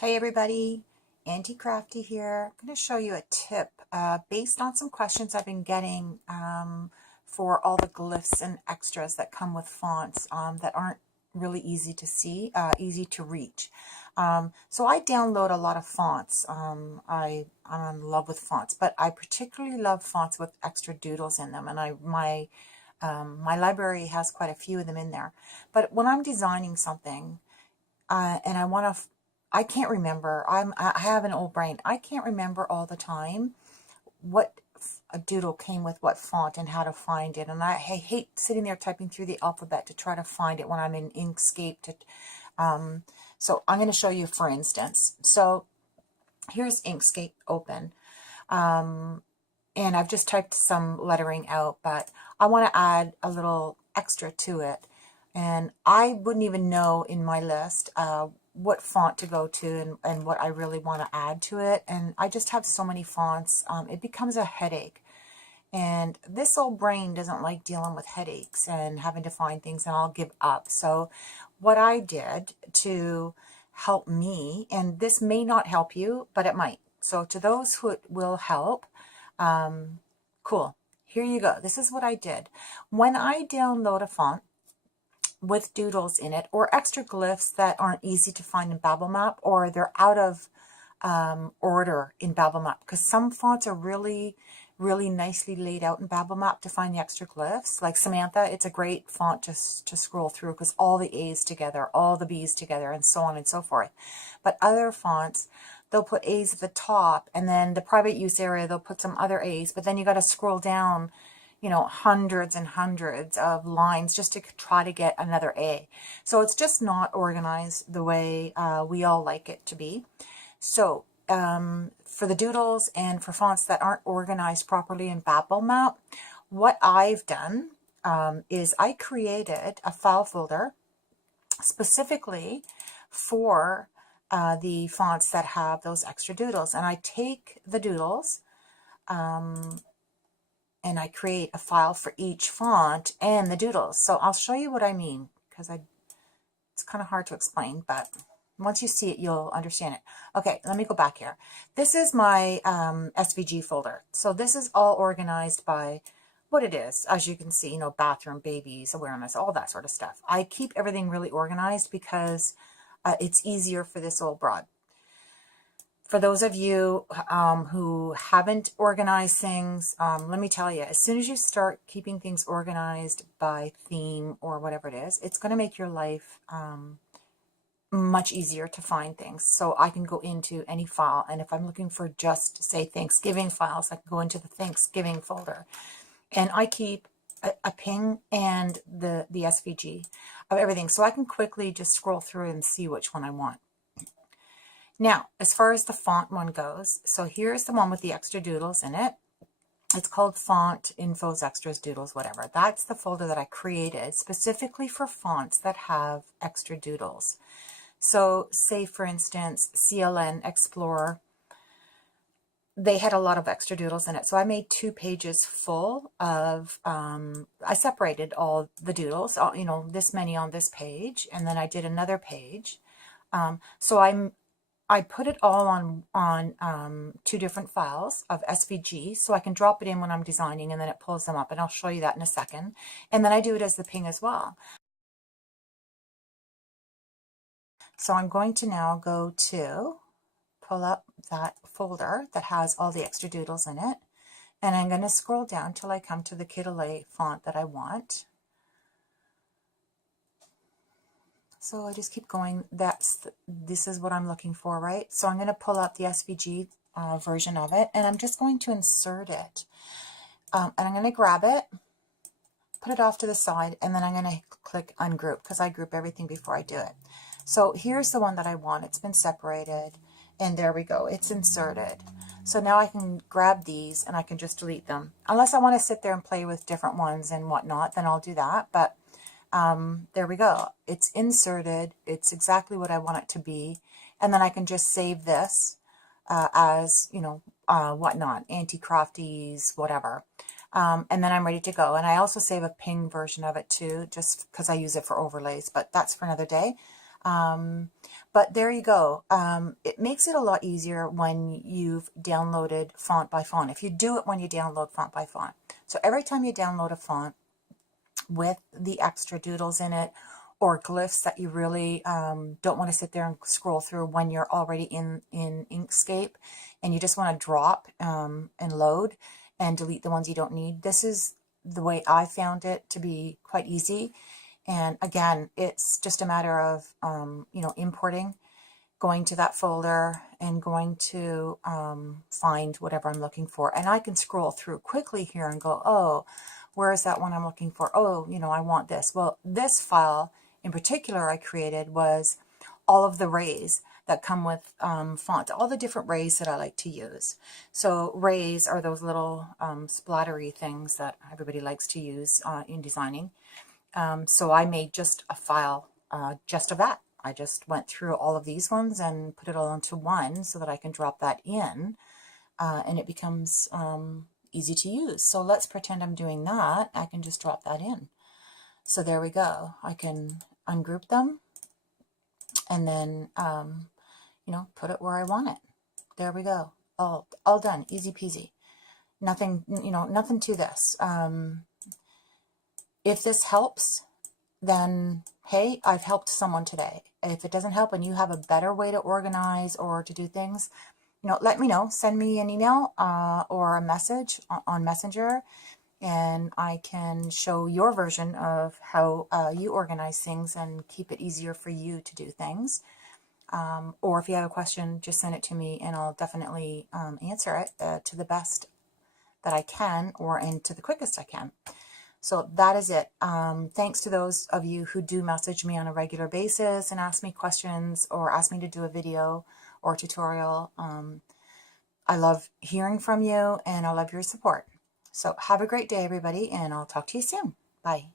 Hey everybody, Aunty Crafty here. I'm going to show you a tip based on some questions I've been getting for all the glyphs and extras that come with fonts that aren't really easy to see, easy to reach. So I download a lot of fonts. I'm in love with fonts, but I particularly love fonts with extra doodles in them, and my library has quite a few of them in there. But when I'm designing something, and I can't remember. I have an old brain. I can't remember all the time what a doodle came with what font and how to find it. And I hate sitting there typing through the alphabet to try to find it when I'm in Inkscape. So I'm going to show you, for instance. So here's Inkscape open. And I've just typed some lettering out, but I want to add a little extra to it. And I wouldn't even know in my list what font to go to and what I really want to add to it. And I just have so many fonts, it becomes a headache. And this old brain doesn't like dealing with headaches and having to find things, and I'll give up. So what I did to help me, and this may not help you, but it might. So to those who it will help, cool. Here you go. This is what I did. When I download a font with doodles in it or extra glyphs that aren't easy to find in BabbleMap, or they're out of order in BabbleMap, because some fonts are really nicely laid out in BabbleMap to find the extra glyphs. Like Samantha, it's a great font to scroll through because all the A's together, all the B's together, and so on and so forth. But other fonts, they'll put A's at the top, and then the private use area, they'll put some other A's, but then you got to scroll down, you know, hundreds and hundreds of lines just to try to get another A. So it's just not organized the way we all like it to be. So for the doodles and for fonts that aren't organized properly in BabbleMap, what I've done is I created a file folder specifically for the fonts that have those extra doodles. And I take the doodles and I create a file for each font and the doodles. So I'll show you what I mean, because it's kind of hard to explain, but once you see it, you'll understand it. Okay, let me go back here. This is my SVG folder. So this is all organized by what it is. As you can see, you know, bathroom, babies, awareness, all that sort of stuff. I keep everything really organized because it's easier for this old broad. For those of you who haven't organized things, let me tell you, as soon as you start keeping things organized by theme or whatever it is, it's going to make your life much easier to find things. So I can go into any file, and if I'm looking for just, say, Thanksgiving files, I can go into the Thanksgiving folder. And I keep a ping and the SVG of everything, so I can quickly just scroll through and see which one I want. Now, as far as the font one goes, so here's the one with the extra doodles in it. It's called Font Infos Extras Doodles, whatever. That's the folder that I created specifically for fonts that have extra doodles. So say, for instance, CLN Explorer, they had a lot of extra doodles in it. So I made 2 pages full of, I separated all the doodles, you know, this many on this page, and then I did another page. So I put it all on 2 different files of SVG, so I can drop it in when I'm designing, and then it pulls them up, and I'll show you that in a second. And then I do it as the ping as well. So I'm going to now go to pull up that folder that has all the extra doodles in it, and I'm going to scroll down till I come to the Kittle font that I want. So I just keep going. This is what I'm looking for, right? So I'm going to pull up the SVG version of it, and I'm just going to insert it. And I'm going to grab it, put it off to the side, and then I'm going to click ungroup, because I group everything before I do it. So here's the one that I want. It's been separated, and there we go. It's inserted. So now I can grab these and I can just delete them. Unless I want to sit there and play with different ones and whatnot, then I'll do that. But there we go. It's inserted. It's exactly what I want it to be. And then I can just save this as, you know, whatnot, Aunty Crafty's, whatever. And then I'm ready to go. And I also save a ping version of it too, just because I use it for overlays, but that's for another day. But there you go. It makes it a lot easier when you've downloaded font by font, if you do it when you download font by font. So every time you download a font with the extra doodles in it, or glyphs that you really don't want to sit there and scroll through when you're already in Inkscape, and you just want to drop and load and delete the ones you don't need, this is the way I found it to be quite easy. And again, it's just a matter of, importing, going to that folder and going to find whatever I'm looking for. And I can scroll through quickly here and go, oh, where is that one I'm looking for? Oh, I want this. Well, this file in particular I created was all of the rays that come with font, all the different rays that I like to use. So rays are those little splattery things that everybody likes to use in designing. So I made just a file just of that. I just went through all of these ones and put it all into one so that I can drop that in, and it becomes easy to use. So let's pretend I'm doing that. I can just drop that in. So there we go. I can ungroup them and then, put it where I want it. There we go. All done. Easy peasy. Nothing, nothing to this. If this helps, then hey, I've helped someone today. If it doesn't help and you have a better way to organize or to do things, let me know. Send me an email or a message on Messenger, and I can show your version of how you organize things and keep it easier for you to do things. Or if you have a question, just send it to me and I'll definitely answer it to the best that I can, and to the quickest I can. So that is it. Thanks to those of you who do message me on a regular basis and ask me questions or ask me to do a video or tutorial. I love hearing from you and I love your support. So have a great day, everybody, and I'll talk to you soon. Bye.